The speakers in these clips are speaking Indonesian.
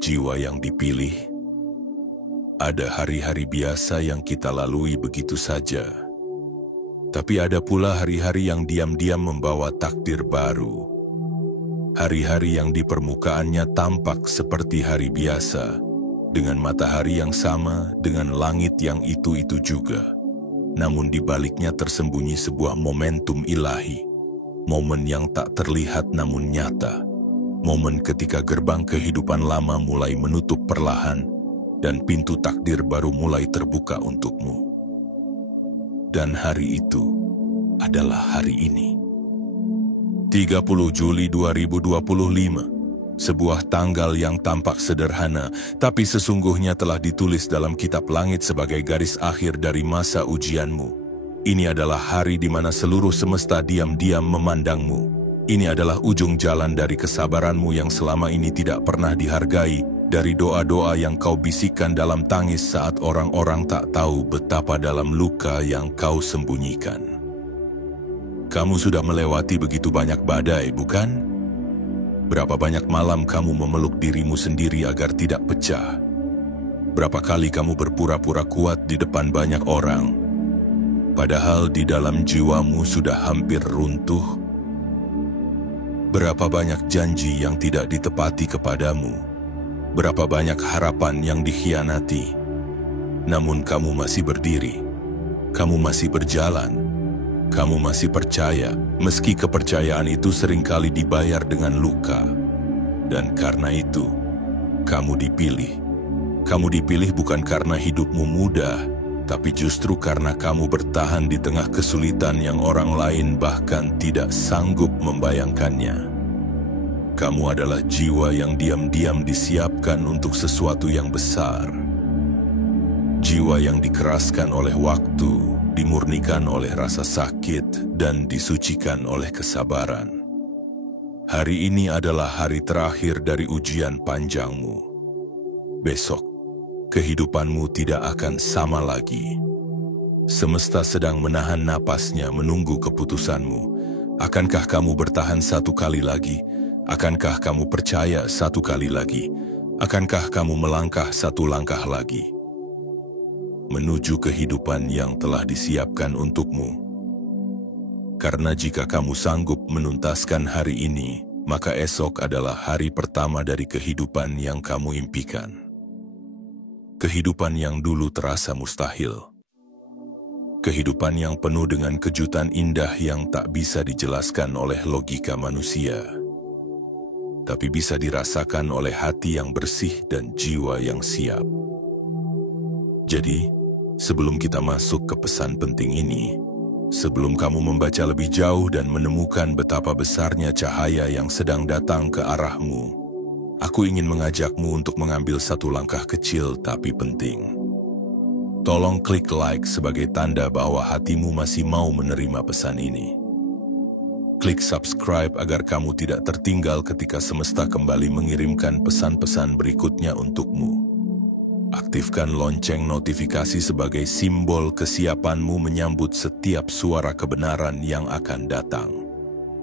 jiwa yang dipilih. Ada hari-hari biasa yang kita lalui begitu saja. Tapi ada pula hari-hari yang diam-diam membawa takdir baru. Hari-hari yang di permukaannya tampak seperti hari biasa, dengan matahari yang sama, dengan langit yang itu-itu juga. Namun di baliknya tersembunyi sebuah momentum ilahi. Momen yang tak terlihat namun nyata. Momen ketika gerbang kehidupan lama mulai menutup perlahan, dan pintu takdir baru mulai terbuka untukmu. Dan hari itu adalah hari ini. 30 Juli 2025, sebuah tanggal yang tampak sederhana, tapi sesungguhnya telah ditulis dalam kitab langit sebagai garis akhir dari masa ujianmu. Ini adalah hari di mana seluruh semesta diam-diam memandangmu. Ini adalah ujung jalan dari kesabaranmu yang selama ini tidak pernah dihargai, dari doa-doa yang kau bisikkan dalam tangis saat orang-orang tak tahu betapa dalam luka yang kau sembunyikan. Kamu sudah melewati begitu banyak badai, bukan? Berapa banyak malam kamu memeluk dirimu sendiri agar tidak pecah? Berapa kali kamu berpura-pura kuat di depan banyak orang, padahal di dalam jiwamu sudah hampir runtuh? Berapa banyak janji yang tidak ditepati kepadamu? Berapa banyak harapan yang dikhianati? Namun kamu masih berdiri, kamu masih berjalan, kamu masih percaya, meski kepercayaan itu seringkali dibayar dengan luka. Dan karena itu, kamu dipilih. Kamu dipilih bukan karena hidupmu mudah, tapi justru karena kamu bertahan di tengah kesulitan yang orang lain bahkan tidak sanggup membayangkannya. Kamu adalah jiwa yang diam-diam disiapkan untuk sesuatu yang besar. Jiwa yang dikeraskan oleh waktu, dimurnikan oleh rasa sakit, dan disucikan oleh kesabaran. Hari ini adalah hari terakhir dari ujian panjangmu. Besok, kehidupanmu tidak akan sama lagi. Semesta sedang menahan napasnya menunggu keputusanmu. Akankah kamu bertahan satu kali lagi? Akankah kamu percaya satu kali lagi? Akankah kamu melangkah satu langkah lagi menuju kehidupan yang telah disiapkan untukmu? Karena jika kamu sanggup menuntaskan hari ini, maka esok adalah hari pertama dari kehidupan yang kamu impikan. Kehidupan yang dulu terasa mustahil. Kehidupan yang penuh dengan kejutan indah yang tak bisa dijelaskan oleh logika manusia, tapi bisa dirasakan oleh hati yang bersih dan jiwa yang siap. Jadi, sebelum kita masuk ke pesan penting ini, sebelum kamu membaca lebih jauh dan menemukan betapa besarnya cahaya yang sedang datang ke arahmu, aku ingin mengajakmu untuk mengambil satu langkah kecil tapi penting. Tolong klik like sebagai tanda bahwa hatimu masih mau menerima pesan ini. Klik subscribe agar kamu tidak tertinggal ketika semesta kembali mengirimkan pesan-pesan berikutnya untukmu. Aktifkan lonceng notifikasi sebagai simbol kesiapanmu menyambut setiap suara kebenaran yang akan datang.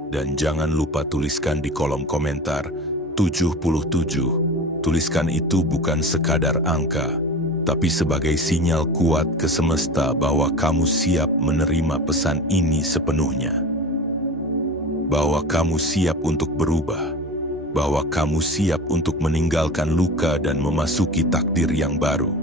Dan jangan lupa tuliskan di kolom komentar 77. Tuliskan itu bukan sekadar angka, tapi sebagai sinyal kuat ke semesta bahwa kamu siap menerima pesan ini sepenuhnya. Bahwa kamu siap untuk berubah, bahwa kamu siap untuk meninggalkan luka dan memasuki takdir yang baru.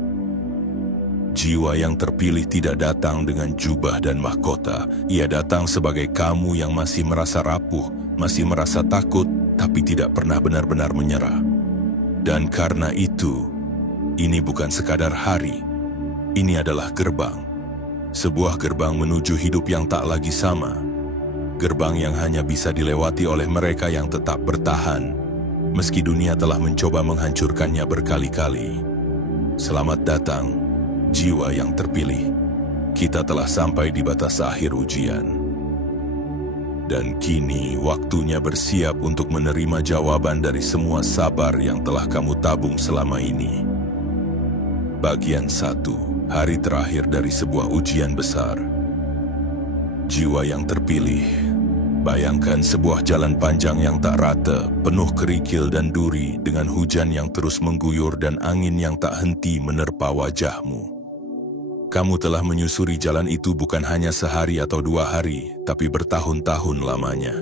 Jiwa yang terpilih tidak datang dengan jubah dan mahkota, ia datang sebagai kamu yang masih merasa rapuh, masih merasa takut, tapi tidak pernah benar-benar menyerah. Dan karena itu, ini bukan sekadar hari, ini adalah gerbang. Sebuah gerbang menuju hidup yang tak lagi sama. Gerbang yang hanya bisa dilewati oleh mereka yang tetap bertahan, meski dunia telah mencoba menghancurkannya berkali-kali. Selamat datang, jiwa yang terpilih. Kita telah sampai di batas akhir ujian. Dan kini waktunya bersiap untuk menerima jawaban dari semua sabar yang telah kamu tabung selama ini. Bagian 1, hari terakhir dari sebuah ujian besar. Jiwa yang terpilih, Bayangkan sebuah jalan panjang yang tak rata, penuh kerikil dan duri, dengan hujan yang terus mengguyur dan angin yang tak henti menerpa wajahmu. Kamu telah menyusuri jalan itu bukan hanya sehari atau 2 hari, tapi bertahun-tahun lamanya.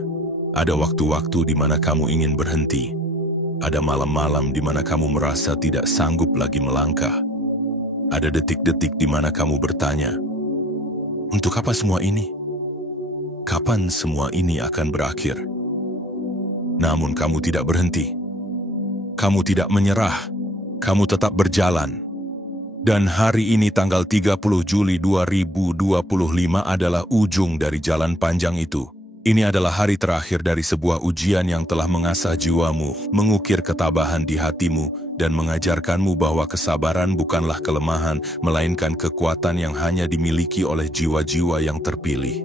Ada waktu-waktu di mana kamu ingin berhenti. Ada malam-malam di mana kamu merasa tidak sanggup lagi melangkah. Ada detik-detik di mana kamu bertanya, "Untuk apa semua ini? Kapan semua ini akan berakhir?" Namun kamu tidak berhenti. Kamu tidak menyerah. Kamu tetap berjalan. Dan hari ini tanggal 30 Juli 2025 adalah ujung dari jalan panjang itu. Ini adalah hari terakhir dari sebuah ujian yang telah mengasah jiwamu, mengukir ketabahan di hatimu, dan mengajarkanmu bahwa kesabaran bukanlah kelemahan, melainkan kekuatan yang hanya dimiliki oleh jiwa-jiwa yang terpilih.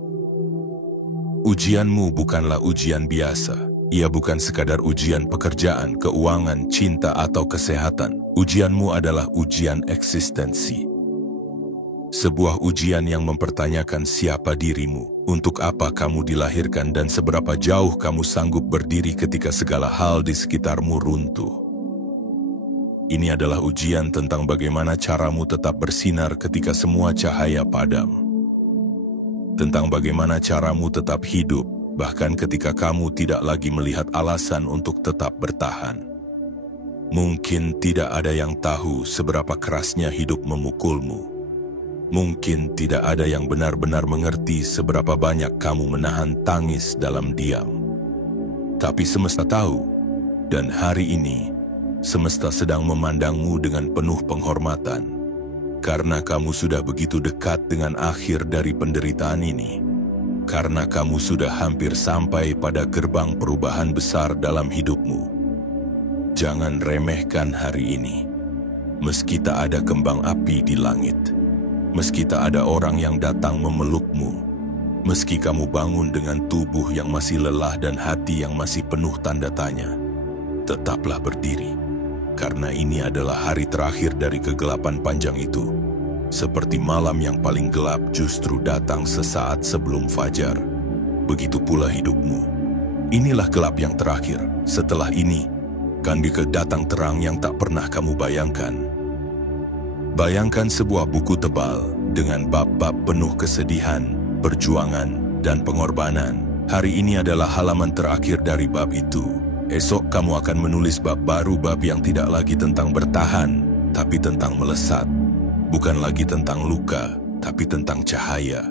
Ujianmu bukanlah ujian biasa. Ia bukan sekadar ujian pekerjaan, keuangan, cinta, atau kesehatan. Ujianmu adalah ujian eksistensi. Sebuah ujian yang mempertanyakan siapa dirimu, untuk apa kamu dilahirkan, dan seberapa jauh kamu sanggup berdiri ketika segala hal di sekitarmu runtuh. Ini adalah ujian tentang bagaimana caramu tetap bersinar ketika semua cahaya padam. Tentang bagaimana caramu tetap hidup, bahkan ketika kamu tidak lagi melihat alasan untuk tetap bertahan. Mungkin tidak ada yang tahu seberapa kerasnya hidup memukulmu. Mungkin tidak ada yang benar-benar mengerti seberapa banyak kamu menahan tangis dalam diam. Tapi semesta tahu, dan hari ini, semesta sedang memandangmu dengan penuh penghormatan. Karena kamu sudah begitu dekat dengan akhir dari penderitaan ini. Karena kamu sudah hampir sampai pada gerbang perubahan besar dalam hidupmu. Jangan remehkan hari ini. Meski tak ada kembang api di langit. Meski tak ada orang yang datang memelukmu. Meski kamu bangun dengan tubuh yang masih lelah dan hati yang masih penuh tanda tanya. Tetaplah berdiri. Karena ini adalah hari terakhir dari kegelapan panjang itu. Seperti malam yang paling gelap justru datang sesaat sebelum fajar. Begitu pula hidupmu. Inilah gelap yang terakhir. Setelah ini, kan datang terang yang tak pernah kamu bayangkan. Bayangkan sebuah buku tebal dengan bab-bab penuh kesedihan, perjuangan, dan pengorbanan. Hari ini adalah halaman terakhir dari bab itu. Esok kamu akan menulis bab baru, bab yang tidak lagi tentang bertahan, tapi tentang melesat. Bukan lagi tentang luka, tapi tentang cahaya.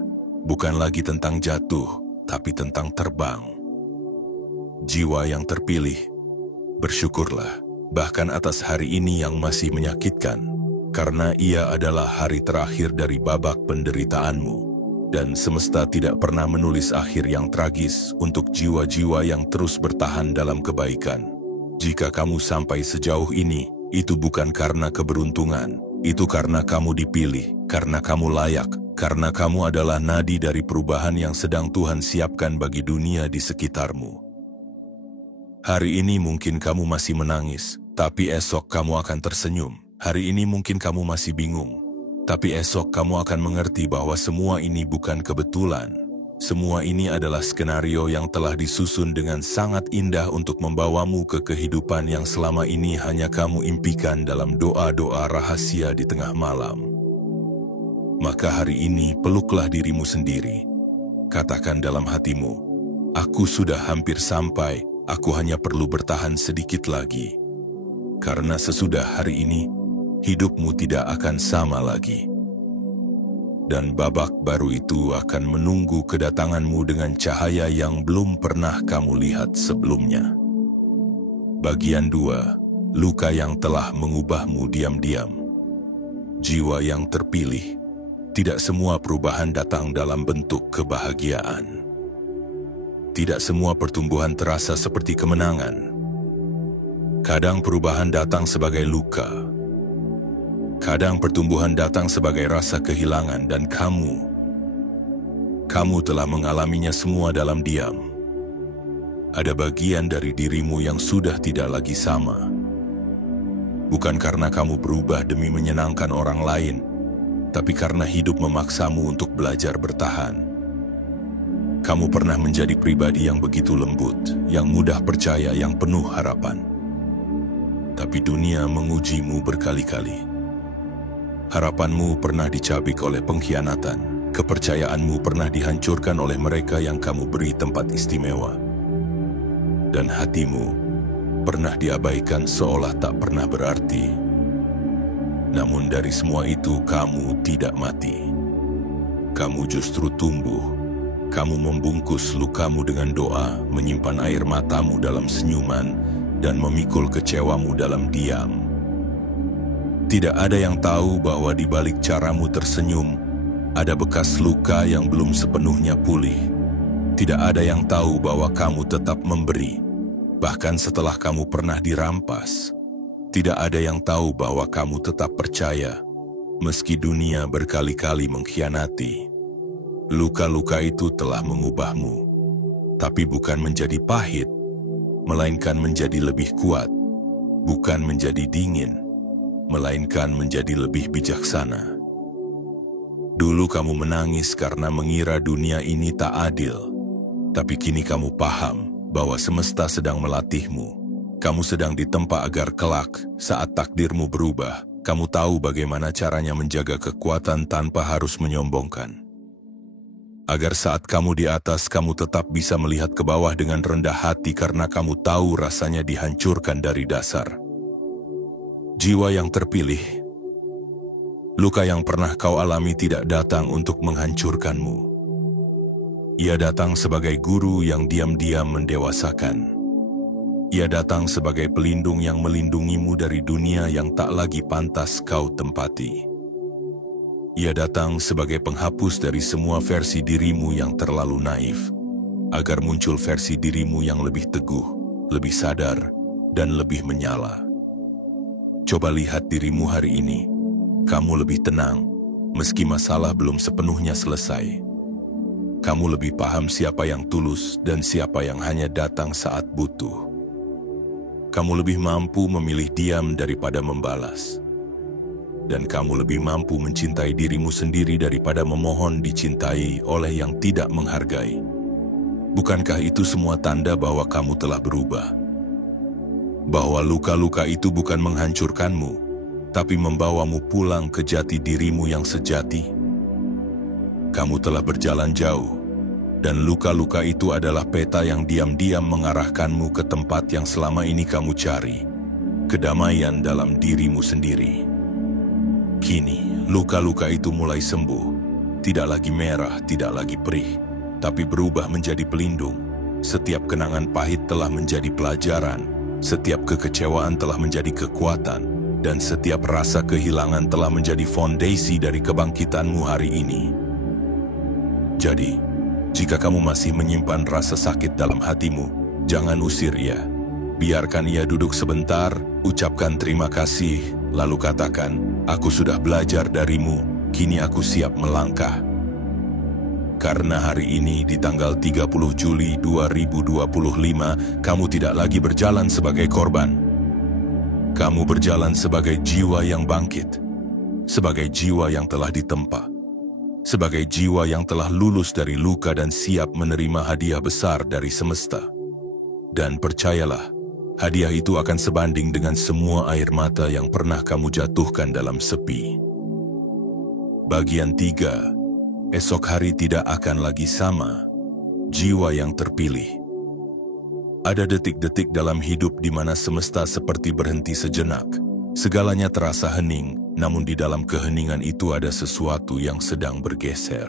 Bukan lagi tentang jatuh, tapi tentang terbang. Jiwa yang terpilih, bersyukurlah, bahkan atas hari ini yang masih menyakitkan, karena ia adalah hari terakhir dari babak penderitaanmu. Dan semesta tidak pernah menulis akhir yang tragis untuk jiwa-jiwa yang terus bertahan dalam kebaikan. Jika kamu sampai sejauh ini, itu bukan karena keberuntungan. Itu karena kamu dipilih, karena kamu layak, karena kamu adalah nadi dari perubahan yang sedang Tuhan siapkan bagi dunia di sekitarmu. Hari ini mungkin kamu masih menangis, tapi esok kamu akan tersenyum. Hari ini mungkin kamu masih bingung. Tapi esok kamu akan mengerti bahwa semua ini bukan kebetulan. Semua ini adalah skenario yang telah disusun dengan sangat indah untuk membawamu ke kehidupan yang selama ini hanya kamu impikan dalam doa-doa rahasia di tengah malam. Maka hari ini peluklah dirimu sendiri. Katakan dalam hatimu, "Aku sudah hampir sampai, aku hanya perlu bertahan sedikit lagi." Karena sesudah hari ini, hidupmu tidak akan sama lagi. Dan babak baru itu akan menunggu kedatanganmu dengan cahaya yang belum pernah kamu lihat sebelumnya. Bagian 2, luka yang telah mengubahmu diam-diam. Jiwa yang terpilih, tidak semua perubahan datang dalam bentuk kebahagiaan. Tidak semua pertumbuhan terasa seperti kemenangan. Kadang perubahan datang sebagai luka. Kadang pertumbuhan datang sebagai rasa kehilangan, dan kamu telah mengalaminya semua dalam diam. Ada bagian dari dirimu yang sudah tidak lagi sama. Bukan karena kamu berubah demi menyenangkan orang lain, tapi karena hidup memaksamu untuk belajar bertahan. Kamu pernah menjadi pribadi yang begitu lembut, yang mudah percaya, yang penuh harapan. Tapi dunia mengujimu berkali-kali. Harapanmu pernah dicabik oleh pengkhianatan, kepercayaanmu pernah dihancurkan oleh mereka yang kamu beri tempat istimewa. Dan hatimu pernah diabaikan seolah tak pernah berarti. Namun dari semua itu kamu tidak mati. Kamu justru tumbuh. Kamu membungkus lukamu dengan doa, menyimpan air matamu dalam senyuman, dan memikul kecewamu dalam diam. Tidak ada yang tahu bahwa di balik caramu tersenyum, ada bekas luka yang belum sepenuhnya pulih. Tidak ada yang tahu bahwa kamu tetap memberi, bahkan setelah kamu pernah dirampas. Tidak ada yang tahu bahwa kamu tetap percaya, meski dunia berkali-kali mengkhianati. Luka-luka itu telah mengubahmu, tapi bukan menjadi pahit, melainkan menjadi lebih kuat. Bukan menjadi dingin, melainkan menjadi lebih bijaksana. Dulu kamu menangis karena mengira dunia ini tak adil, tapi kini kamu paham bahwa semesta sedang melatihmu. Kamu sedang ditempa agar kelak, saat takdirmu berubah, kamu tahu bagaimana caranya menjaga kekuatan tanpa harus menyombongkan. Agar saat kamu di atas, kamu tetap bisa melihat ke bawah dengan rendah hati karena kamu tahu rasanya dihancurkan dari dasar. Jiwa yang terpilih. Luka yang pernah kau alami tidak datang untuk menghancurkanmu. Ia datang sebagai guru yang diam-diam mendewasakan. Ia datang sebagai pelindung yang melindungimu dari dunia yang tak lagi pantas kau tempati. Ia datang sebagai penghapus dari semua versi dirimu yang terlalu naif, agar muncul versi dirimu yang lebih teguh, lebih sadar, dan lebih menyala. Coba lihat dirimu hari ini. Kamu lebih tenang, meski masalah belum sepenuhnya selesai. Kamu lebih paham siapa yang tulus dan siapa yang hanya datang saat butuh. Kamu lebih mampu memilih diam daripada membalas. Dan kamu lebih mampu mencintai dirimu sendiri daripada memohon dicintai oleh yang tidak menghargai. Bukankah itu semua tanda bahwa kamu telah berubah? Bahwa luka-luka itu bukan menghancurkanmu, tapi membawamu pulang ke jati dirimu yang sejati. Kamu telah berjalan jauh, dan luka-luka itu adalah peta yang diam-diam mengarahkanmu ke tempat yang selama ini kamu cari, kedamaian dalam dirimu sendiri. Kini, luka-luka itu mulai sembuh, tidak lagi merah, tidak lagi perih, tapi berubah menjadi pelindung. Setiap kenangan pahit telah menjadi pelajaran, setiap kekecewaan telah menjadi kekuatan, dan setiap rasa kehilangan telah menjadi fondasi dari kebangkitanmu hari ini. Jadi, jika kamu masih menyimpan rasa sakit dalam hatimu, jangan usir ia. Biarkan ia duduk sebentar, ucapkan terima kasih, lalu katakan, "Aku sudah belajar darimu, kini aku siap melangkah." Karena hari ini di tanggal 30 Juli 2025, kamu tidak lagi berjalan sebagai korban. Kamu berjalan sebagai jiwa yang bangkit, sebagai jiwa yang telah ditempa, sebagai jiwa yang telah lulus dari luka dan siap menerima hadiah besar dari semesta. Dan percayalah, hadiah itu akan sebanding dengan semua air mata yang pernah kamu jatuhkan dalam sepi. Bagian 3. Esok hari tidak akan lagi sama. Jiwa yang terpilih. Ada detik-detik dalam hidup di mana semesta seperti berhenti sejenak. Segalanya terasa hening, namun di dalam keheningan itu ada sesuatu yang sedang bergeser.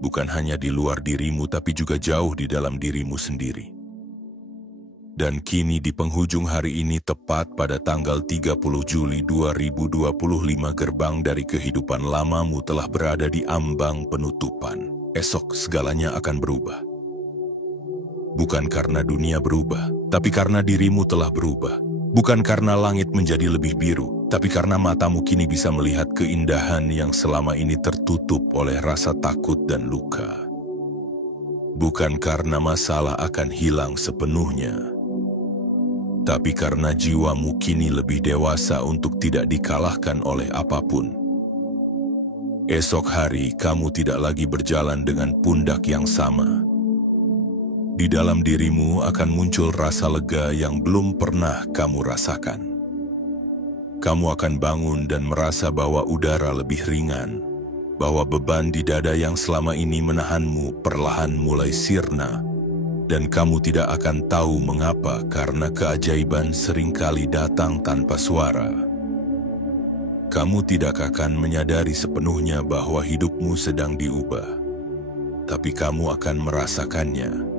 Bukan hanya di luar dirimu, tapi juga jauh di dalam dirimu sendiri. Dan kini di penghujung hari ini, tepat pada tanggal 30 Juli 2025, gerbang dari kehidupan lamamu telah berada di ambang penutupan. Esok segalanya akan berubah. Bukan karena dunia berubah, tapi karena dirimu telah berubah. Bukan karena langit menjadi lebih biru, tapi karena matamu kini bisa melihat keindahan yang selama ini tertutup oleh rasa takut dan luka. Bukan karena masalah akan hilang sepenuhnya, tapi karena jiwamu kini lebih dewasa untuk tidak dikalahkan oleh apapun. Esok hari kamu tidak lagi berjalan dengan pundak yang sama. Di dalam dirimu akan muncul rasa lega yang belum pernah kamu rasakan. Kamu akan bangun dan merasa bahwa udara lebih ringan, bahwa beban di dada yang selama ini menahanmu perlahan mulai sirna, dan kamu tidak akan tahu mengapa karena keajaiban seringkali datang tanpa suara. Kamu tidak akan menyadari sepenuhnya bahwa hidupmu sedang diubah, tapi kamu akan merasakannya.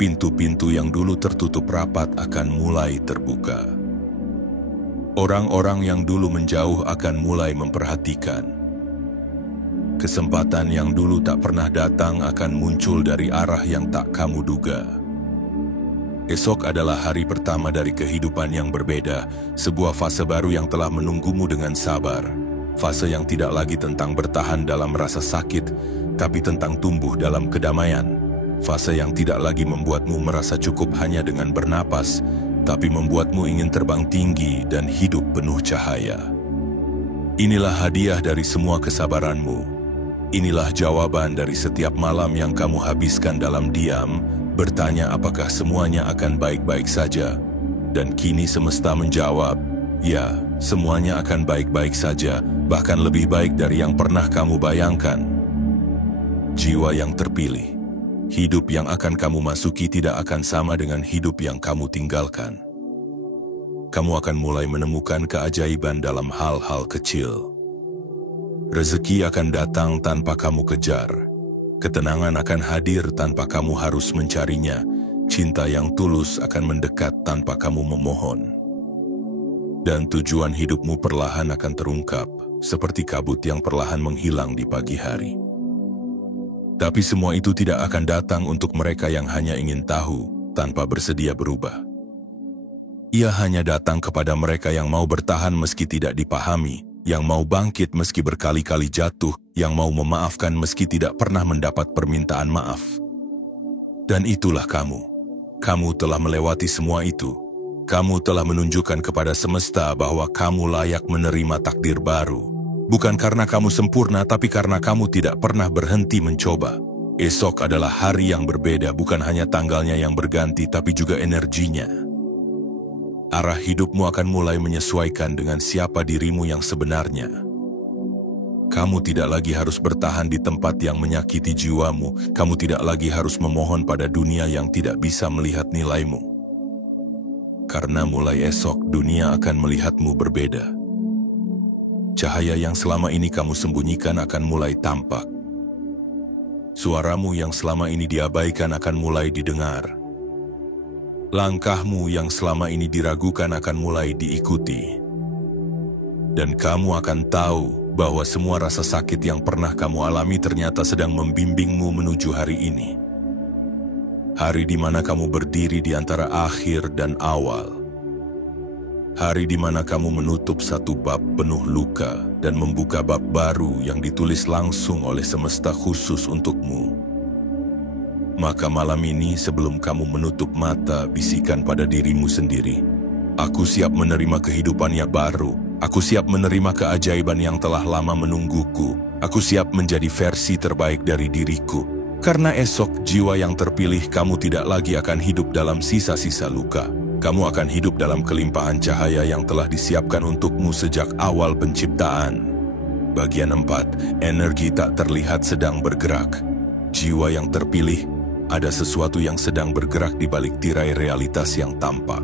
Pintu-pintu yang dulu tertutup rapat akan mulai terbuka. Orang-orang yang dulu menjauh akan mulai memperhatikan. Kesempatan yang dulu tak pernah datang akan muncul dari arah yang tak kamu duga. Esok adalah hari pertama dari kehidupan yang berbeda, sebuah fase baru yang telah menunggumu dengan sabar. Fase yang tidak lagi tentang bertahan dalam rasa sakit, tapi tentang tumbuh dalam kedamaian. Fase yang tidak lagi membuatmu merasa cukup hanya dengan bernapas, tapi membuatmu ingin terbang tinggi dan hidup penuh cahaya. Inilah hadiah dari semua kesabaranmu. Inilah jawaban dari setiap malam yang kamu habiskan dalam diam, bertanya apakah semuanya akan baik-baik saja. Dan kini semesta menjawab, ya, semuanya akan baik-baik saja, bahkan lebih baik dari yang pernah kamu bayangkan. Jiwa yang terpilih. Hidup yang akan kamu masuki tidak akan sama dengan hidup yang kamu tinggalkan. Kamu akan mulai menemukan keajaiban dalam hal-hal kecil. Rezeki akan datang tanpa kamu kejar. Ketenangan akan hadir tanpa kamu harus mencarinya. Cinta yang tulus akan mendekat tanpa kamu memohon. Dan tujuan hidupmu perlahan akan terungkap, seperti kabut yang perlahan menghilang di pagi hari. Tapi semua itu tidak akan datang untuk mereka yang hanya ingin tahu, tanpa bersedia berubah. Ia hanya datang kepada mereka yang mau bertahan meski tidak dipahami, yang mau bangkit meski berkali-kali jatuh, yang mau memaafkan meski tidak pernah mendapat permintaan maaf. Dan itulah kamu. Kamu telah melewati semua itu. Kamu telah menunjukkan kepada semesta bahwa kamu layak menerima takdir baru. Bukan karena kamu sempurna, tapi karena kamu tidak pernah berhenti mencoba. Esok adalah hari yang berbeda, bukan hanya tanggalnya yang berganti, tapi juga energinya. Arah hidupmu akan mulai menyesuaikan dengan siapa dirimu yang sebenarnya. Kamu tidak lagi harus bertahan di tempat yang menyakiti jiwamu. Kamu tidak lagi harus memohon pada dunia yang tidak bisa melihat nilaimu. Karena mulai esok, dunia akan melihatmu berbeda. Cahaya yang selama ini kamu sembunyikan akan mulai tampak. Suaramu yang selama ini diabaikan akan mulai didengar. Langkahmu yang selama ini diragukan akan mulai diikuti. Dan kamu akan tahu bahwa semua rasa sakit yang pernah kamu alami ternyata sedang membimbingmu menuju hari ini. Hari di mana kamu berdiri di antara akhir dan awal. Hari di mana kamu menutup satu bab penuh luka dan membuka bab baru yang ditulis langsung oleh semesta khusus untukmu. Maka malam ini sebelum kamu menutup mata, bisikan pada dirimu sendiri, aku siap menerima kehidupan yang baru. Aku siap menerima keajaiban yang telah lama menungguku. Aku siap menjadi versi terbaik dari diriku. Karena esok jiwa yang terpilih, kamu tidak lagi akan hidup dalam sisa-sisa luka. Kamu akan hidup dalam kelimpahan cahaya yang telah disiapkan untukmu sejak awal penciptaan. Bagian 4, energi tak terlihat sedang bergerak. Jiwa yang terpilih, ada sesuatu yang sedang bergerak di balik tirai realitas yang tampak.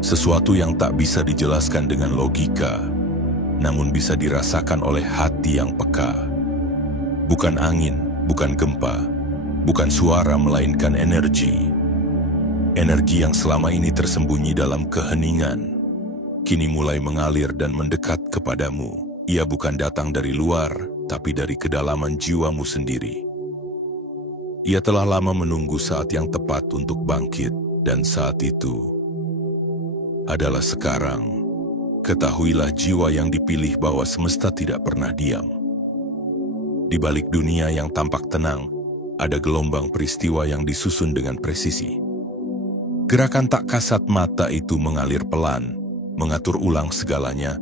Sesuatu yang tak bisa dijelaskan dengan logika, namun bisa dirasakan oleh hati yang peka. Bukan angin, bukan gempa, bukan suara melainkan energi. Energi yang selama ini tersembunyi dalam keheningan, kini mulai mengalir dan mendekat kepadamu. Ia bukan datang dari luar, tapi dari kedalaman jiwamu sendiri. Ia telah lama menunggu saat yang tepat untuk bangkit, dan saat itu adalah sekarang. Ketahuilah jiwa yang dipilih bahwa semesta tidak pernah diam. Di balik dunia yang tampak tenang, ada gelombang peristiwa yang disusun dengan presisi. Gerakan tak kasat mata itu mengalir pelan, mengatur ulang segalanya,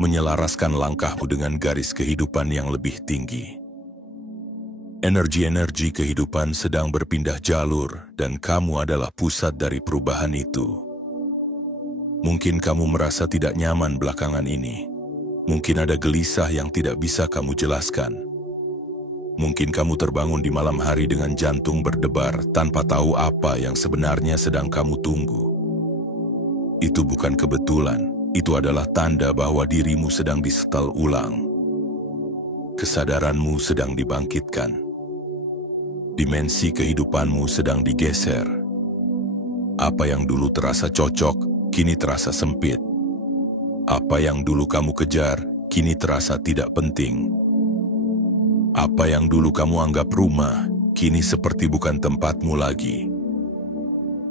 menyelaraskan langkahmu dengan garis kehidupan yang lebih tinggi. Energi-energi kehidupan sedang berpindah jalur dan kamu adalah pusat dari perubahan itu. Mungkin kamu merasa tidak nyaman belakangan ini. Mungkin ada gelisah yang tidak bisa kamu jelaskan. Mungkin kamu terbangun di malam hari dengan jantung berdebar tanpa tahu apa yang sebenarnya sedang kamu tunggu. Itu bukan kebetulan, itu adalah tanda bahwa dirimu sedang disetel ulang. Kesadaranmu sedang dibangkitkan. Dimensi kehidupanmu sedang digeser. Apa yang dulu terasa cocok, kini terasa sempit. Apa yang dulu kamu kejar, kini terasa tidak penting. Apa yang dulu kamu anggap rumah, kini seperti bukan tempatmu lagi.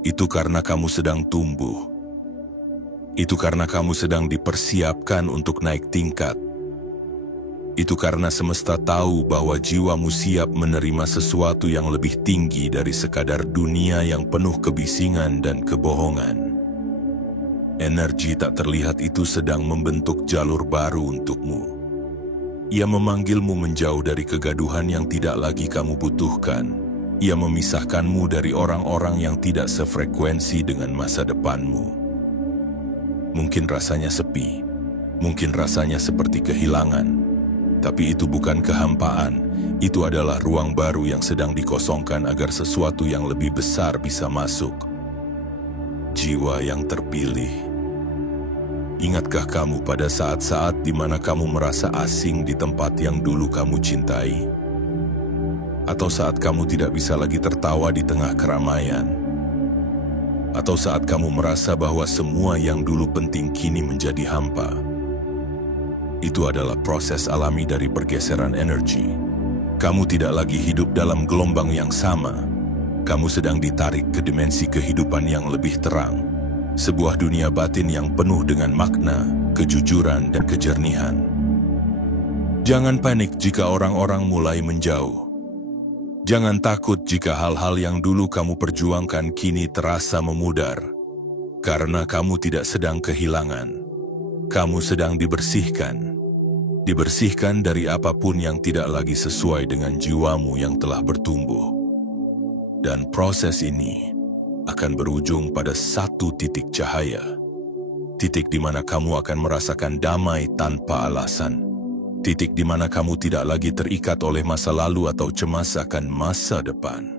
Itu karena kamu sedang tumbuh. Itu karena kamu sedang dipersiapkan untuk naik tingkat. Itu karena semesta tahu bahwa jiwamu siap menerima sesuatu yang lebih tinggi dari sekadar dunia yang penuh kebisingan dan kebohongan. Energi tak terlihat itu sedang membentuk jalur baru untukmu. Ia memanggilmu menjauh dari kegaduhan yang tidak lagi kamu butuhkan. Ia memisahkanmu dari orang-orang yang tidak sefrekuensi dengan masa depanmu. Mungkin rasanya sepi, mungkin rasanya seperti kehilangan. Tapi itu bukan kehampaan, itu adalah ruang baru yang sedang dikosongkan agar sesuatu yang lebih besar bisa masuk. Jiwa yang terpilih. Ingatkah kamu pada saat-saat di mana kamu merasa asing di tempat yang dulu kamu cintai? Atau saat kamu tidak bisa lagi tertawa di tengah keramaian? Atau saat kamu merasa bahwa semua yang dulu penting kini menjadi hampa? Itu adalah proses alami dari pergeseran energi. Kamu tidak lagi hidup dalam gelombang yang sama. Kamu sedang ditarik ke dimensi kehidupan yang lebih terang. Sebuah dunia batin yang penuh dengan makna, kejujuran, dan kejernihan. Jangan panik jika orang-orang mulai menjauh. Jangan takut jika hal-hal yang dulu kamu perjuangkan kini terasa memudar. Karena kamu tidak sedang kehilangan. Kamu sedang dibersihkan. Dibersihkan dari apapun yang tidak lagi sesuai dengan jiwamu yang telah bertumbuh. Dan proses ini akan berujung pada satu titik cahaya. Titik di mana kamu akan merasakan damai tanpa alasan. Titik di mana kamu tidak lagi terikat oleh masa lalu atau cemas akan masa depan.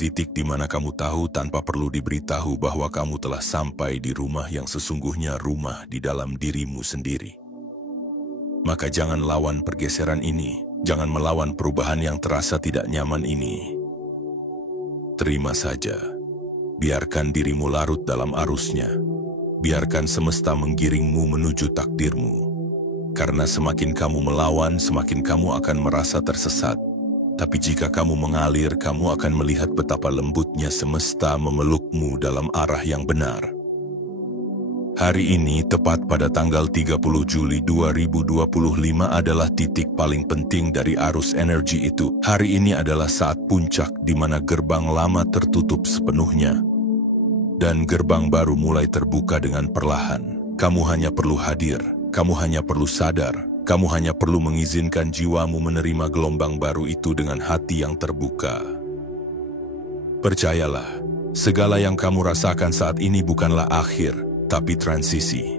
Titik di mana kamu tahu tanpa perlu diberitahu bahwa kamu telah sampai di rumah yang sesungguhnya rumah di dalam dirimu sendiri. Maka jangan lawan pergeseran ini, jangan melawan perubahan yang terasa tidak nyaman ini. Terima saja, biarkan dirimu larut dalam arusnya, biarkan semesta menggiringmu menuju takdirmu. Karena semakin kamu melawan, semakin kamu akan merasa tersesat. Tapi jika kamu mengalir, kamu akan melihat betapa lembutnya semesta memelukmu dalam arah yang benar. Hari ini, tepat pada tanggal 30 Juli 2025 adalah titik paling penting dari arus energi itu. Hari ini adalah saat puncak di mana gerbang lama tertutup sepenuhnya. Dan gerbang baru mulai terbuka dengan perlahan. Kamu hanya perlu hadir, kamu hanya perlu sadar, kamu hanya perlu mengizinkan jiwamu menerima gelombang baru itu dengan hati yang terbuka. Percayalah, segala yang kamu rasakan saat ini bukanlah akhir, tapi transisi.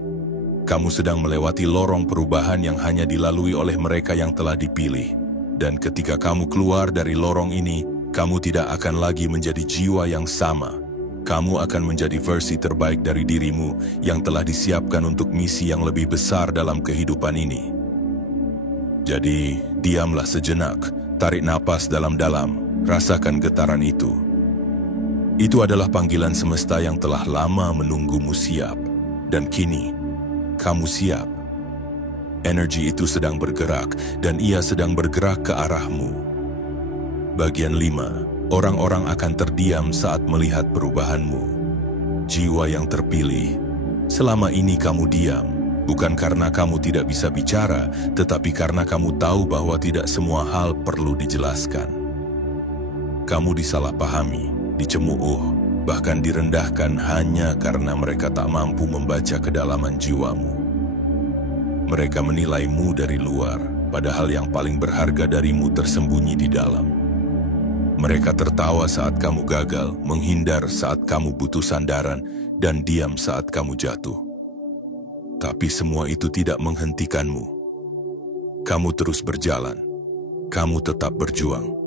Kamu sedang melewati lorong perubahan yang hanya dilalui oleh mereka yang telah dipilih. Dan ketika kamu keluar dari lorong ini, kamu tidak akan lagi menjadi jiwa yang sama. Kamu akan menjadi versi terbaik dari dirimu yang telah disiapkan untuk misi yang lebih besar dalam kehidupan ini. Jadi, diamlah sejenak, tarik napas dalam-dalam, rasakan getaran itu. Itu adalah panggilan semesta yang telah lama menunggumu siap. Dan kini, kamu siap. Energi itu sedang bergerak, dan ia sedang bergerak ke arahmu. Bagian 5. Orang-orang akan terdiam saat melihat perubahanmu. Jiwa yang terpilih. Selama ini kamu diam, bukan karena kamu tidak bisa bicara, tetapi karena kamu tahu bahwa tidak semua hal perlu dijelaskan. Kamu disalahpahami, dicemooh, bahkan direndahkan hanya karena mereka tak mampu membaca kedalaman jiwamu. Mereka menilaimu dari luar, padahal yang paling berharga darimu tersembunyi di dalam. Mereka tertawa saat kamu gagal, menghindar saat kamu butuh sandaran, dan diam saat kamu jatuh. Tapi semua itu tidak menghentikanmu. Kamu terus berjalan. Kamu tetap berjuang.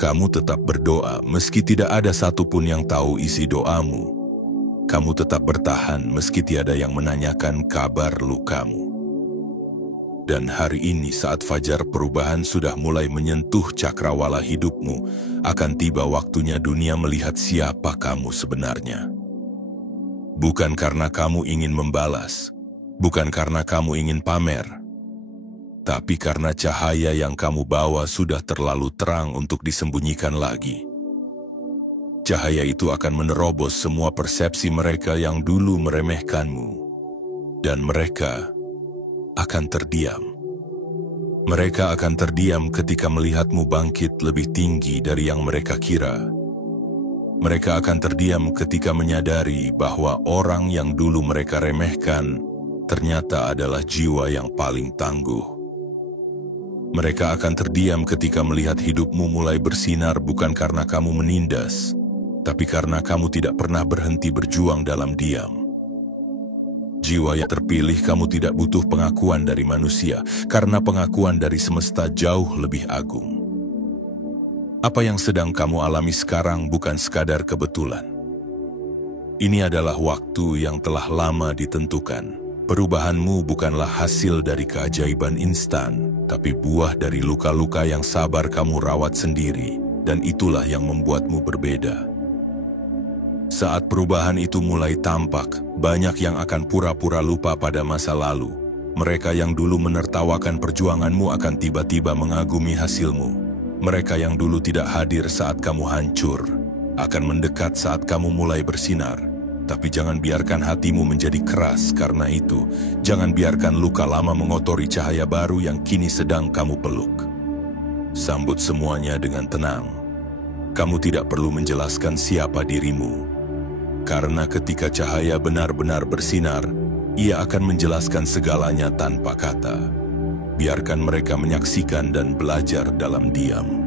Kamu tetap berdoa meski tidak ada satupun yang tahu isi doamu. Kamu tetap bertahan meski tiada yang menanyakan kabar lukamu. Dan hari ini saat fajar perubahan sudah mulai menyentuh cakrawala hidupmu, akan tiba waktunya dunia melihat siapa kamu sebenarnya. Bukan karena kamu ingin membalas, bukan karena kamu ingin pamer, tapi karena cahaya yang kamu bawa sudah terlalu terang untuk disembunyikan lagi. Cahaya itu akan menerobos semua persepsi mereka yang dulu meremehkanmu, dan mereka akan terdiam. Mereka akan terdiam ketika melihatmu bangkit lebih tinggi dari yang mereka kira. Mereka akan terdiam ketika menyadari bahwa orang yang dulu mereka remehkan ternyata adalah jiwa yang paling tangguh. Mereka akan terdiam ketika melihat hidupmu mulai bersinar bukan karena kamu menindas, tapi karena kamu tidak pernah berhenti berjuang dalam diam. Jiwa yang terpilih, kamu tidak butuh pengakuan dari manusia, karena pengakuan dari semesta jauh lebih agung. Apa yang sedang kamu alami sekarang bukan sekadar kebetulan. Ini adalah waktu yang telah lama ditentukan. Perubahanmu bukanlah hasil dari keajaiban instan, tapi buah dari luka-luka yang sabar kamu rawat sendiri, dan itulah yang membuatmu berbeda. Saat perubahan itu mulai tampak, banyak yang akan pura-pura lupa pada masa lalu. Mereka yang dulu menertawakan perjuanganmu akan tiba-tiba mengagumi hasilmu. Mereka yang dulu tidak hadir saat kamu hancur, akan mendekat saat kamu mulai bersinar. Tapi jangan biarkan hatimu menjadi keras karena itu. Jangan biarkan luka lama mengotori cahaya baru yang kini sedang kamu peluk. Sambut semuanya dengan tenang. Kamu tidak perlu menjelaskan siapa dirimu. Karena ketika cahaya benar-benar bersinar, ia akan menjelaskan segalanya tanpa kata. Biarkan mereka menyaksikan dan belajar dalam diam.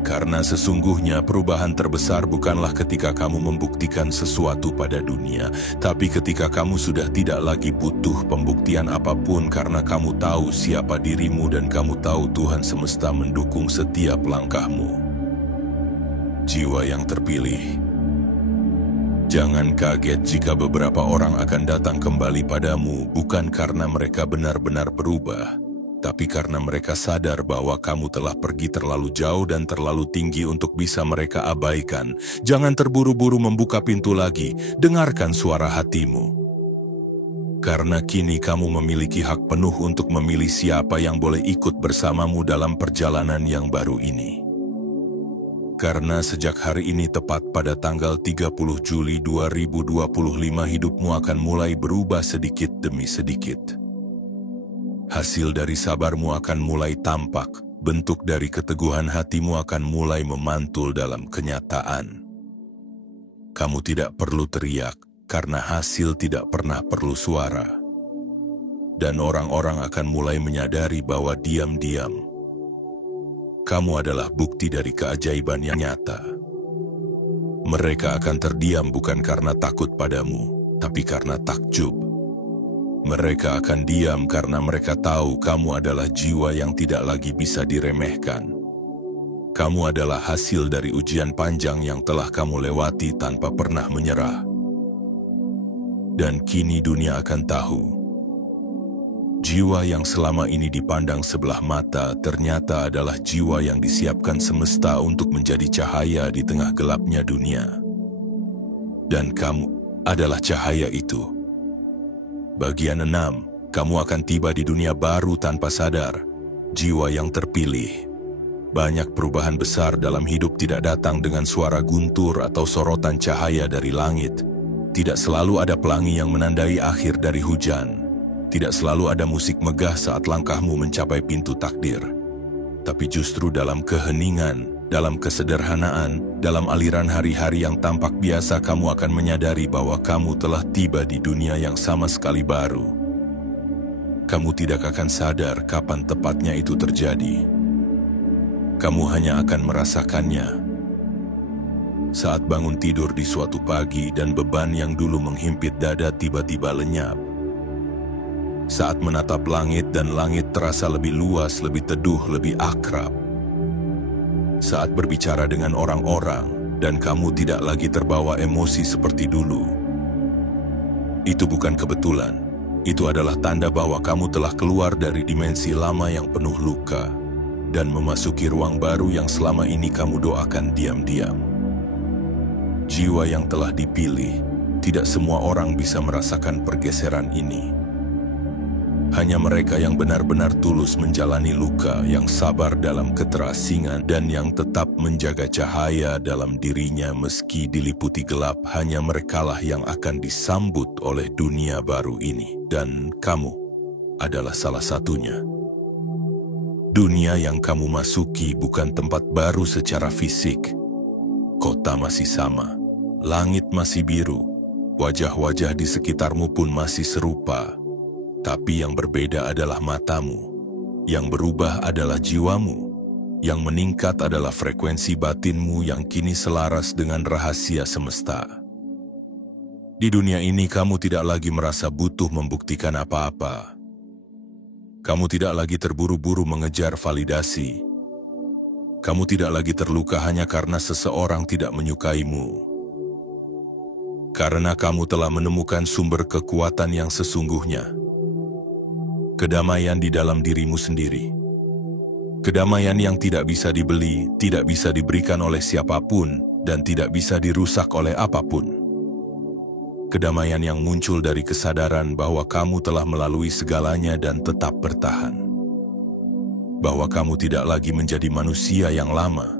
Karena sesungguhnya perubahan terbesar bukanlah ketika kamu membuktikan sesuatu pada dunia, tapi ketika kamu sudah tidak lagi butuh pembuktian apapun karena kamu tahu siapa dirimu dan kamu tahu Tuhan semesta mendukung setiap langkahmu. Jiwa yang terpilih. Jangan kaget jika beberapa orang akan datang kembali padamu bukan karena mereka benar-benar berubah, tapi karena mereka sadar bahwa kamu telah pergi terlalu jauh dan terlalu tinggi untuk bisa mereka abaikan. Jangan terburu-buru membuka pintu lagi, dengarkan suara hatimu. Karena kini kamu memiliki hak penuh untuk memilih siapa yang boleh ikut bersamamu dalam perjalanan yang baru ini. Karena sejak hari ini tepat pada tanggal 30 Juli 2025 hidupmu akan mulai berubah sedikit demi sedikit. Hasil dari sabarmu akan mulai tampak, bentuk dari keteguhan hatimu akan mulai memantul dalam kenyataan. Kamu tidak perlu teriak, karena hasil tidak pernah perlu suara. Dan orang-orang akan mulai menyadari bahwa diam-diam kamu adalah bukti dari keajaiban yang nyata. Mereka akan terdiam bukan karena takut padamu, tapi karena takjub. Mereka akan diam karena mereka tahu kamu adalah jiwa yang tidak lagi bisa diremehkan. Kamu adalah hasil dari ujian panjang yang telah kamu lewati tanpa pernah menyerah. Dan kini dunia akan tahu. Jiwa yang selama ini dipandang sebelah mata ternyata adalah jiwa yang disiapkan semesta untuk menjadi cahaya di tengah gelapnya dunia. Dan kamu adalah cahaya itu. Bagian 6, kamu akan tiba di dunia baru tanpa sadar. Jiwa yang terpilih. Banyak perubahan besar dalam hidup tidak datang dengan suara guntur atau sorotan cahaya dari langit. Tidak selalu ada pelangi yang menandai akhir dari hujan. Tidak selalu ada musik megah saat langkahmu mencapai pintu takdir. Tapi justru dalam keheningan, dalam kesederhanaan, dalam aliran hari-hari yang tampak biasa kamu akan menyadari bahwa kamu telah tiba di dunia yang sama sekali baru. Kamu tidak akan sadar kapan tepatnya itu terjadi. Kamu hanya akan merasakannya. Saat bangun tidur di suatu pagi dan beban yang dulu menghimpit dada tiba-tiba lenyap. Saat menatap langit dan langit terasa lebih luas, lebih teduh, lebih akrab. Saat berbicara dengan orang-orang dan kamu tidak lagi terbawa emosi seperti dulu. Itu bukan kebetulan. Itu adalah tanda bahwa kamu telah keluar dari dimensi lama yang penuh luka dan memasuki ruang baru yang selama ini kamu doakan diam-diam. Jiwa yang telah dipilih, tidak semua orang bisa merasakan pergeseran ini. Hanya mereka yang benar-benar tulus menjalani luka, yang sabar dalam keterasingan, dan yang tetap menjaga cahaya dalam dirinya meski diliputi gelap. Hanya merekalah yang akan disambut oleh dunia baru ini. Dan kamu adalah salah satunya. Dunia yang kamu masuki bukan tempat baru secara fisik. Kota masih sama, langit masih biru, wajah-wajah di sekitarmu pun masih serupa. Tapi yang berbeda adalah matamu, yang berubah adalah jiwamu, yang meningkat adalah frekuensi batinmu yang kini selaras dengan rahasia semesta. Di dunia ini kamu tidak lagi merasa butuh membuktikan apa-apa. Kamu tidak lagi terburu-buru mengejar validasi. Kamu tidak lagi terluka hanya karena seseorang tidak menyukaimu. Karena kamu telah menemukan sumber kekuatan yang sesungguhnya. Kedamaian di dalam dirimu sendiri. Kedamaian yang tidak bisa dibeli, tidak bisa diberikan oleh siapapun, dan tidak bisa dirusak oleh apapun. Kedamaian yang muncul dari kesadaran bahwa kamu telah melalui segalanya dan tetap bertahan. Bahwa kamu tidak lagi menjadi manusia yang lama.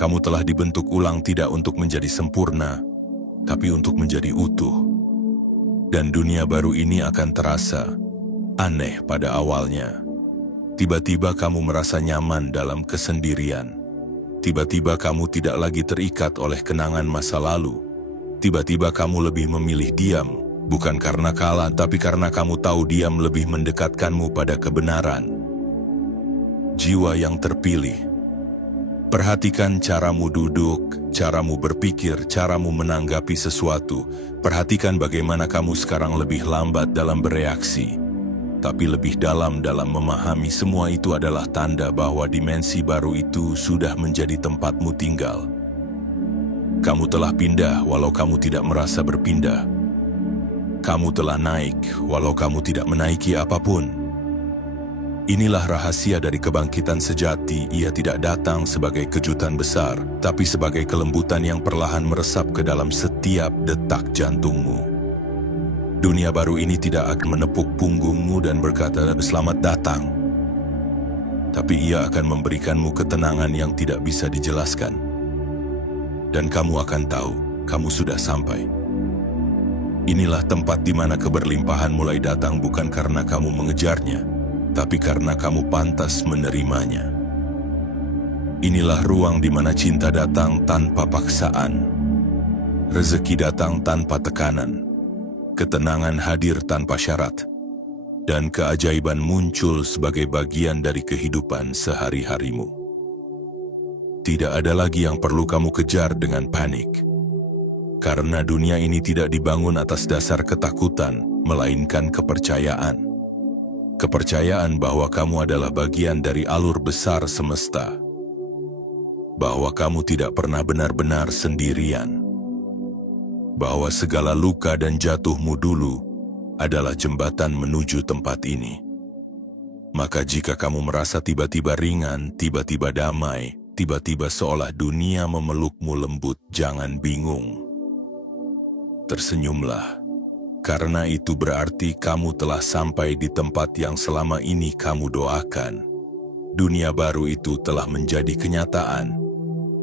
Kamu telah dibentuk ulang tidak untuk menjadi sempurna, tapi untuk menjadi utuh. Dan dunia baru ini akan terasa aneh pada awalnya. Tiba-tiba kamu merasa nyaman dalam kesendirian. Tiba-tiba kamu tidak lagi terikat oleh kenangan masa lalu. Tiba-tiba kamu lebih memilih diam, bukan karena kalah, tapi karena kamu tahu diam lebih mendekatkanmu pada kebenaran. Jiwa yang terpilih. Perhatikan caramu duduk, caramu berpikir, caramu menanggapi sesuatu. Perhatikan bagaimana kamu sekarang lebih lambat dalam bereaksi, tapi lebih dalam memahami. Semua itu adalah tanda bahwa dimensi baru itu sudah menjadi tempatmu tinggal. Kamu telah pindah walau kamu tidak merasa berpindah. Kamu telah naik walau kamu tidak menaiki apapun. Inilah rahasia dari kebangkitan sejati. Ia tidak datang sebagai kejutan besar, tapi sebagai kelembutan yang perlahan meresap ke dalam setiap detak jantungmu. Dunia baru ini tidak akan menepuk punggungmu dan berkata, "Selamat datang." Tapi ia akan memberikanmu ketenangan yang tidak bisa dijelaskan. Dan kamu akan tahu, kamu sudah sampai. Inilah tempat di mana keberlimpahan mulai datang bukan karena kamu mengejarnya, tapi karena kamu pantas menerimanya. Inilah ruang di mana cinta datang tanpa paksaan. Rezeki datang tanpa tekanan. Ketenangan hadir tanpa syarat. Dan keajaiban muncul sebagai bagian dari kehidupan sehari-harimu. Tidak ada lagi yang perlu kamu kejar dengan panik. Karena dunia ini tidak dibangun atas dasar ketakutan, melainkan kepercayaan. Kepercayaan bahwa kamu adalah bagian dari alur besar semesta. Bahwa kamu tidak pernah benar-benar sendirian. Bahwa segala luka dan jatuhmu dulu adalah jembatan menuju tempat ini. Maka jika kamu merasa tiba-tiba ringan, tiba-tiba damai, tiba-tiba seolah dunia memelukmu lembut, jangan bingung. Tersenyumlah, karena itu berarti kamu telah sampai di tempat yang selama ini kamu doakan. Dunia baru itu telah menjadi kenyataan,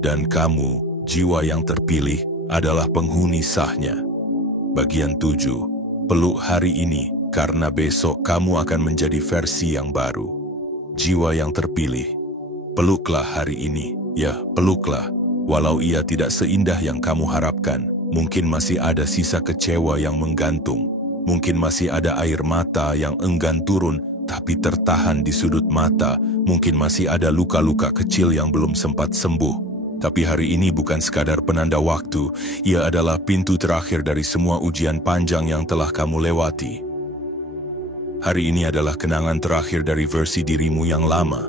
dan kamu, jiwa yang terpilih, adalah penghuni sahnya. Bagian 7, peluk hari ini, karena besok kamu akan menjadi versi yang baru. Jiwa yang terpilih. Peluklah hari ini, ya peluklah, walau ia tidak seindah yang kamu harapkan, mungkin masih ada sisa kecewa yang menggantung, Mungkin masih ada air mata yang enggan turun tapi tertahan di sudut mata. Mungkin masih ada luka-luka kecil yang belum sempat sembuh. Tapi hari ini bukan sekadar penanda waktu, ia adalah pintu terakhir dari semua ujian panjang yang telah kamu lewati. Hari ini adalah kenangan terakhir dari versi dirimu yang lama.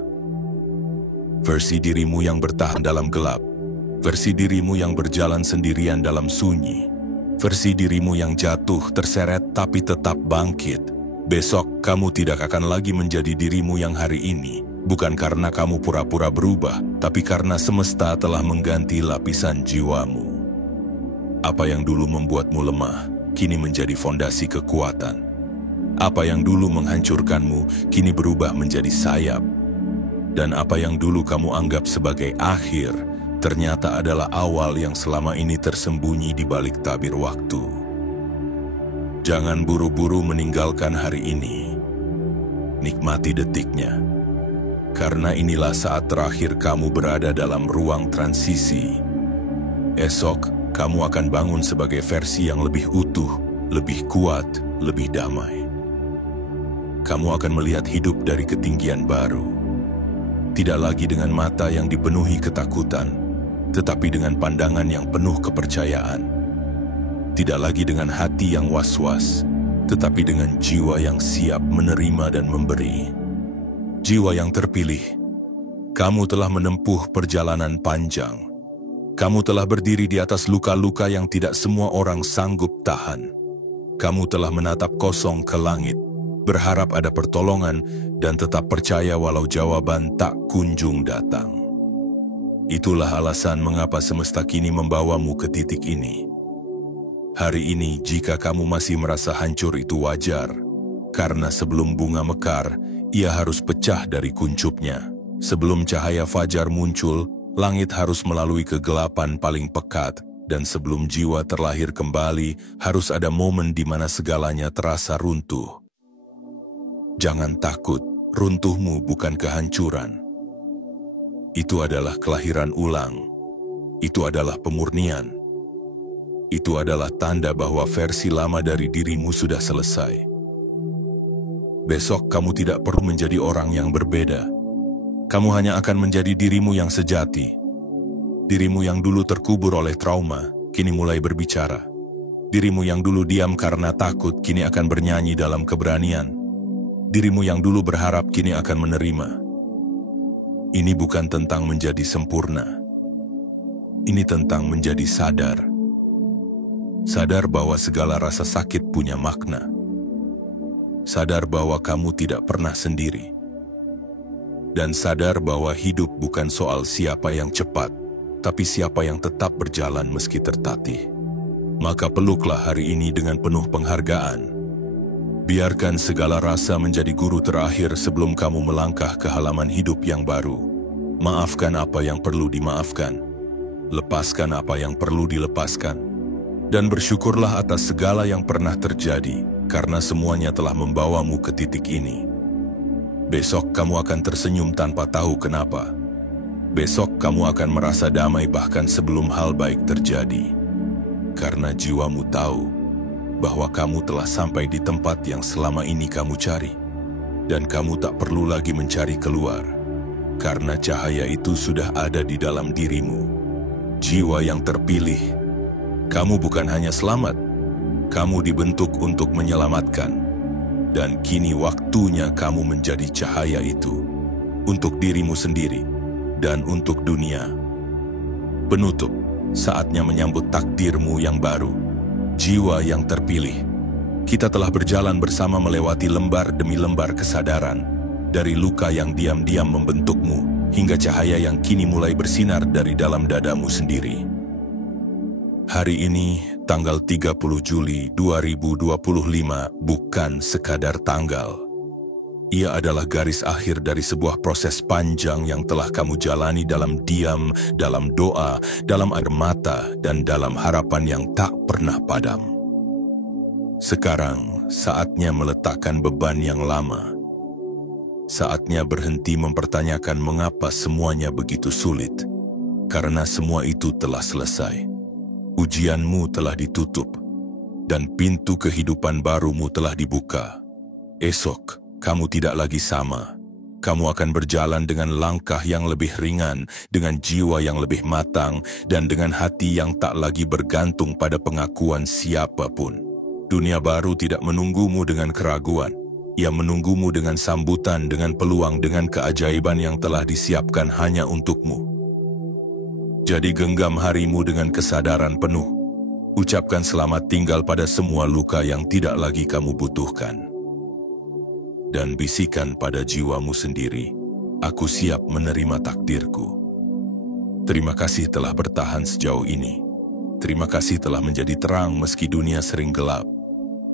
Versi dirimu yang bertahan dalam gelap. Versi dirimu yang berjalan sendirian dalam sunyi. Versi dirimu yang jatuh, terseret, tapi tetap bangkit. Besok, kamu tidak akan lagi menjadi dirimu yang hari ini. Bukan karena kamu pura-pura berubah, tapi karena semesta telah mengganti lapisan jiwamu. Apa yang dulu membuatmu lemah, kini menjadi fondasi kekuatan. Apa yang dulu menghancurkanmu, kini berubah menjadi sayap. Dan apa yang dulu kamu anggap sebagai akhir, ternyata adalah awal yang selama ini tersembunyi di balik tabir waktu. Jangan buru-buru meninggalkan hari ini. Nikmati detiknya. Karena inilah saat terakhir kamu berada dalam ruang transisi. Esok, kamu akan bangun sebagai versi yang lebih utuh, lebih kuat, lebih damai. Kamu akan melihat hidup dari ketinggian baru. Tidak lagi dengan mata yang dipenuhi ketakutan, tetapi dengan pandangan yang penuh kepercayaan. Tidak lagi dengan hati yang was-was, tetapi dengan jiwa yang siap menerima dan memberi. Jiwa yang terpilih, kamu telah menempuh perjalanan panjang. Kamu telah berdiri di atas luka-luka yang tidak semua orang sanggup tahan. Kamu telah menatap kosong ke langit, berharap ada pertolongan, dan tetap percaya walau jawaban tak kunjung datang. Itulah alasan mengapa semesta kini membawamu ke titik ini. Hari ini, jika kamu masih merasa hancur, itu wajar. Karena sebelum bunga mekar, ia harus pecah dari kuncupnya. Sebelum cahaya fajar muncul, langit harus melalui kegelapan paling pekat. Dan sebelum jiwa terlahir kembali, harus ada momen di mana segalanya terasa runtuh. Jangan takut, runtuhmu bukan kehancuran. Itu adalah kelahiran ulang. Itu adalah pemurnian. Itu adalah tanda bahwa versi lama dari dirimu sudah selesai. Besok kamu tidak perlu menjadi orang yang berbeda. Kamu hanya akan menjadi dirimu yang sejati. Dirimu yang dulu terkubur oleh trauma, kini mulai berbicara. Dirimu yang dulu diam karena takut, kini akan bernyanyi dalam keberanian. Dirimu yang dulu berharap, kini akan menerima. Ini bukan tentang menjadi sempurna. Ini tentang menjadi sadar. Sadar bahwa segala rasa sakit punya makna. Sadar bahwa kamu tidak pernah sendiri. Dan sadar bahwa hidup bukan soal siapa yang cepat, tapi siapa yang tetap berjalan meski tertatih. Maka peluklah hari ini dengan penuh penghargaan. Biarkan segala rasa menjadi guru terakhir sebelum kamu melangkah ke halaman hidup yang baru. Maafkan apa yang perlu dimaafkan. Lepaskan apa yang perlu dilepaskan. Dan bersyukurlah atas segala yang pernah terjadi, karena semuanya telah membawamu ke titik ini. Besok kamu akan tersenyum tanpa tahu kenapa. Besok kamu akan merasa damai bahkan sebelum hal baik terjadi. Karena jiwamu tahu bahwa kamu telah sampai di tempat yang selama ini kamu cari. Dan kamu tak perlu lagi mencari keluar. Karena cahaya itu sudah ada di dalam dirimu. Jiwa yang terpilih. Kamu bukan hanya selamat, kamu dibentuk untuk menyelamatkan. Dan kini waktunya kamu menjadi cahaya itu, untuk dirimu sendiri, dan untuk dunia. Penutup, saatnya menyambut takdirmu yang baru, jiwa yang terpilih. Kita telah berjalan bersama melewati lembar demi lembar kesadaran, dari luka yang diam-diam membentukmu, hingga cahaya yang kini mulai bersinar dari dalam dadamu sendiri. Hari ini, tanggal 30 Juli 2025, bukan sekadar tanggal. Ia adalah garis akhir dari sebuah proses panjang yang telah kamu jalani dalam diam, dalam doa, dalam air mata, dan dalam harapan yang tak pernah padam. Sekarang, saatnya meletakkan beban yang lama. Saatnya berhenti mempertanyakan mengapa semuanya begitu sulit. Karena semua itu telah selesai. Ujianmu telah ditutup. dan pintu kehidupan barumu telah dibuka. Esok, kamu tidak lagi sama. Kamu akan berjalan dengan langkah yang lebih ringan, dengan jiwa yang lebih matang, dan dengan hati yang tak lagi bergantung pada pengakuan siapapun. Dunia baru tidak menunggumu dengan keraguan. Ia menunggumu dengan sambutan, dengan peluang, dengan keajaiban yang telah disiapkan hanya untukmu. Jadi genggam harimu dengan kesadaran penuh. Ucapkan selamat tinggal pada semua luka yang tidak lagi kamu butuhkan. Dan bisikan pada jiwamu sendiri, aku siap menerima takdirku. Terima kasih telah bertahan sejauh ini. Terima kasih telah menjadi terang meski dunia sering gelap.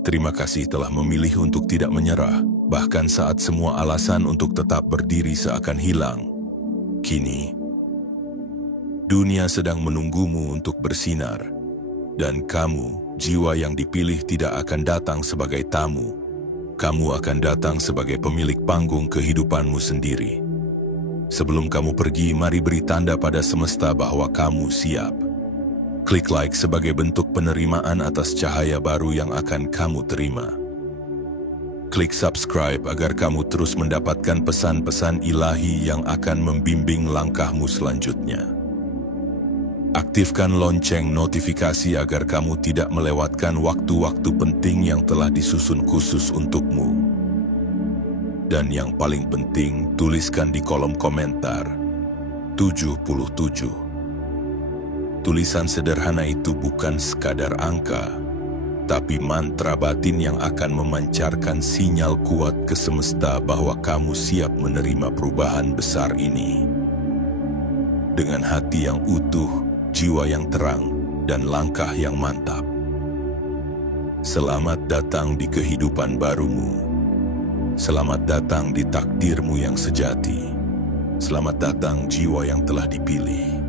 Terima kasih telah memilih untuk tidak menyerah, bahkan saat semua alasan untuk tetap berdiri seakan hilang. Kini, dunia sedang menunggumu untuk bersinar. Dan kamu, jiwa yang dipilih, tidak akan datang sebagai tamu. Kamu akan datang sebagai pemilik panggung kehidupanmu sendiri. Sebelum kamu pergi, mari beri tanda pada semesta bahwa kamu siap. Klik like sebagai bentuk penerimaan atas cahaya baru yang akan kamu terima. Klik subscribe agar kamu terus mendapatkan pesan-pesan ilahi yang akan membimbing langkahmu selanjutnya. Aktifkan lonceng notifikasi agar kamu tidak melewatkan waktu-waktu penting yang telah disusun khusus untukmu. Dan yang paling penting, tuliskan di kolom komentar 77. Tulisan sederhana itu bukan sekadar angka, tapi mantra batin yang akan memancarkan sinyal kuat ke semesta bahwa kamu siap menerima perubahan besar ini. Dengan hati yang utuh, jiwa yang terang, dan langkah yang mantap. Selamat datang di kehidupan barumu. Selamat datang di takdirmu yang sejati. Selamat datang jiwa yang telah dipilih.